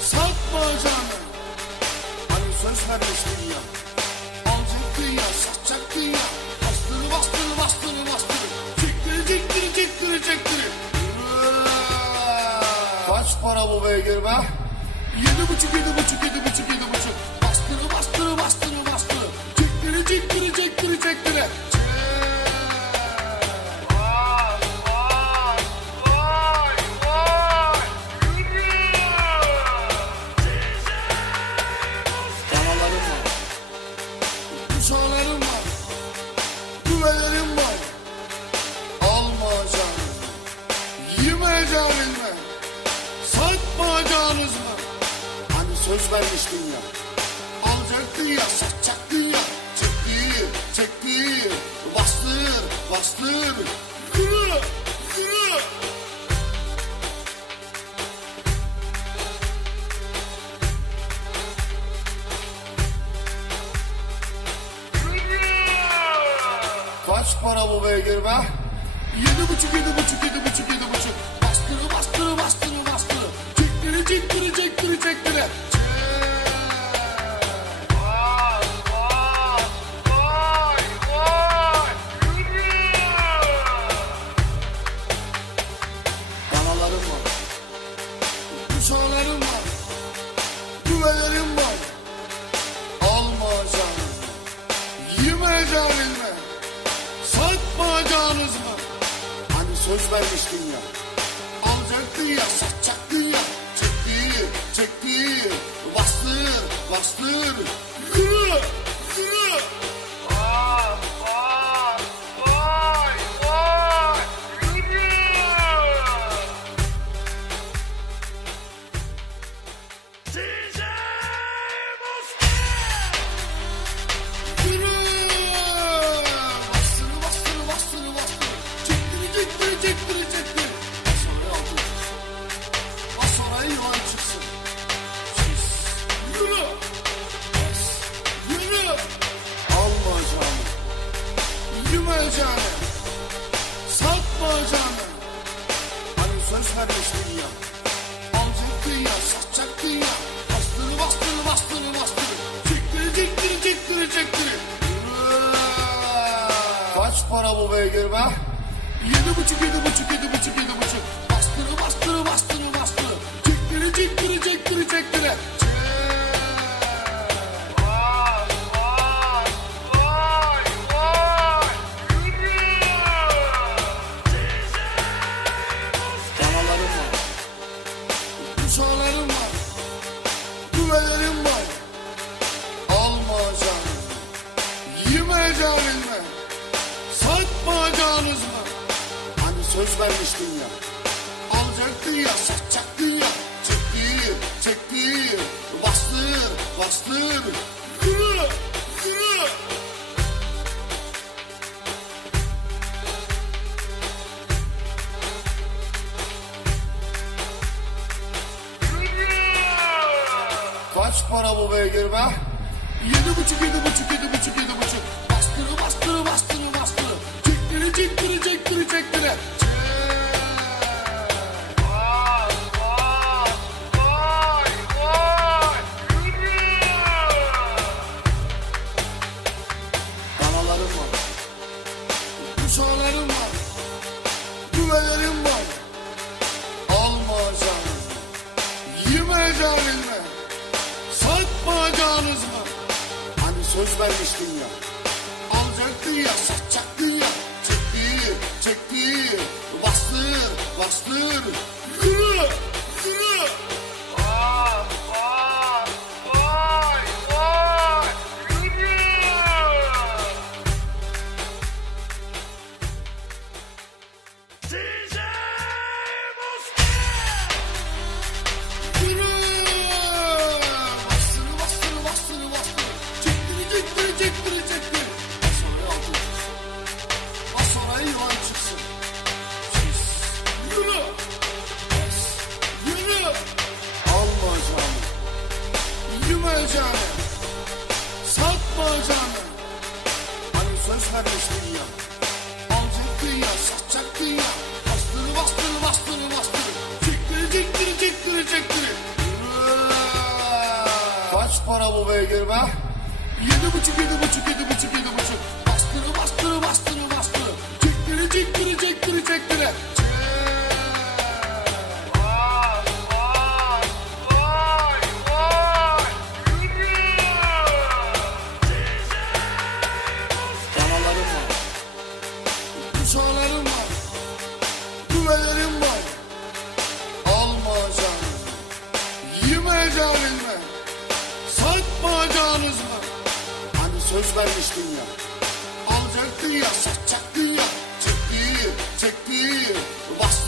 Satma canı. Hani söz vermiştin ya. Beygir be? Yedi buçuk yedi buçuk yedi buçuk yedi buçuk. Bastırı bastırı bastırı bastırı. Çektiri çektiri çektiri çektiri. Söz vermiştin ya. Alacaktın ya, satacaktın ya. Çektir, çektir. Bastır, bastır. Yürü, yürü. Kaç para bu beygir be? Yedi buçuk, yedi buçuk, yedi buçuk, yedi buçuk. Bastırı, bastırı, bastırı, bastırı. Çektiri, çektiri, çektiri, çektiri. Güvelerim var. Almayacağınız mı? Yemeyeceğiniz mi? Satmayacağınız mı? Hani söz vermiştin ya. Alacaktın ya, satacaktın söz vermiştin ya. Alacaktın ya, satacaktın ya. Bastırı bastırı bastırı bastırı. Çektiri çektiri çektiri çektiri. Kaç para bu beygir be? Yedi buçuk yedi buçuk yedi buçuk yedi buçuk. Bastırı bastırı bastırı bastırı. Çektiri çektiri çektiri çektiri. Söz vermiştin ya. Alacaktın ya, satacaktın ya. Çektir, çektir. Bastır, bastır. Yürü, yürü. Kaç para bu beygir be? Yedi buçuk, yedi buçuk, yedi buçuk, yedi buçuk. Yemeyeceğiniz mi? Satmayacağınız mı? Hani söz vermiştin ya. Alacaktın ya, satacaktın ya. Çektir, çektir. Yürü. Kaç para bu beygir be? Yedi buçuk yedi buçuk yedi buçuk yedi buçuk. Mi? Satmayacağınız mı? Hani söz vermiştin ya. Alacaktın ya, satacaktın ya. Çekti, çekti. Bastı